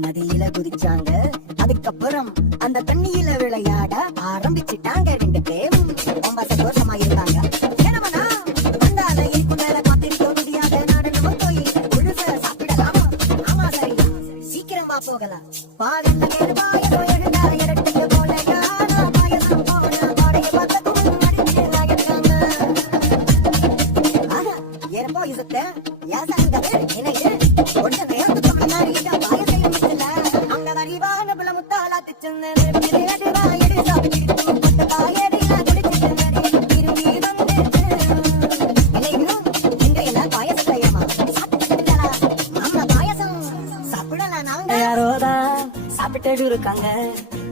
நதியில குதிச்சாங்க அதுக்கப்புறம் அந்த தண்ணியில விளையாட ஆரம்பிச்சிட்டாங்க ரெண்டு பேரும். ரொம்ப சந்தோஷமா இருந்தாங்க. ஆமா போகலாம். பாகல்ல கேடு எழுந்தா இரட்டைய பாயசம் போன பாடைய பக்கத்தும் அடிச்சு நகர்த்தாம புல பாயசம் நாங்க. யாரோதான் சாப்பிட்டு இருக்காங்க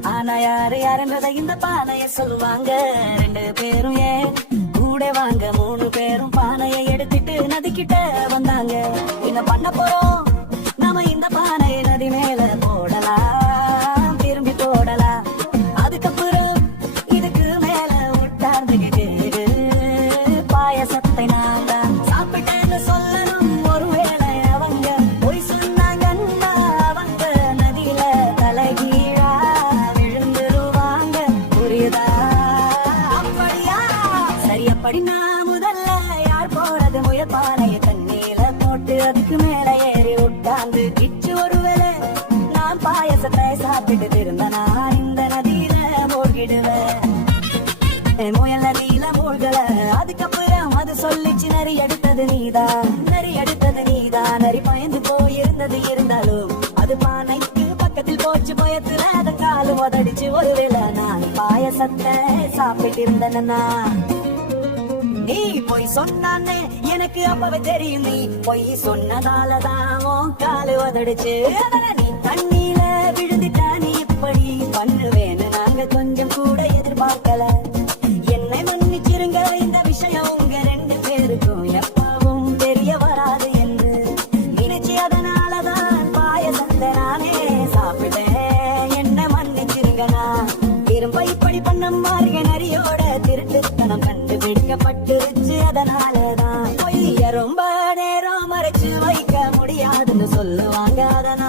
ஆனா யாரு யாருன்றத இந்த பானைய சொல்லுவாங்க ரெண்டு பேரும் ஏன் கூட வாங்க மூணு பேரும் பானையை எடுத்துட்டு நதிக்கிட்ட வந்தாங்க சரி நான் முதல்ல யார் போறது? முயற்பானைய தண்ணீர போட்டு அதுக்கு மேல ஏறி உட்கார்ந்து கிச்சு ஒருவேளை நான் பாயசத்தை சாப்பிட்டு இருந்த நான் இந்த நதியில மூழ்கிடுவேன். என் முயல் நதியில மூழ்கல அதுக்கப்புறம் அது சொல்லிச்சு நரி எடுத்தது நீதான். நரி எடுத்தது நீதான். நரி பயந்து போயிருந்தது இருந்தாலும் அது பானைக்கு பக்கத்தில் போச்சு பயத்துல அத காலு உதடிச்சு ஒருவேளை நான் பாயசத்தை சாப்பிட்டு இருந்தேன்னா நீ பொய் சொன்னானே எனக்கு அப்பவே தெரியும். நீ பொய் சொன்னதாலதான் உன் காலு உதடிச்சு. நீ தண்ணியில விழுந்துட்ட நீ இப்படி பண்ணுவேன்னு நாங்க கொஞ்சம் கூட எதிர்பார்க்கல. என்னை மன்னிச்சிருங்க இந்த விஷயம் உங்க ரெண்டு பேருக்கும் எப்பவும் தெரிய வராது என்று. நினைச்சு அதனாலதான் பாயசத்தை நானே சாப்பிட்டேன். என்ன மன்னிச்சிருங்க நான். திரும்ப பைப்படி பண்ண மாறிய நரியோட திருட்டுத்தனம் கண்டுபிடிக்கப்பட்டுருச்சு அதனாலதான் பொய்ய ரொம்ப நேரம் மறைச்சு வைக்க முடியாதுன்னு சொல்லுவாங்க அதனால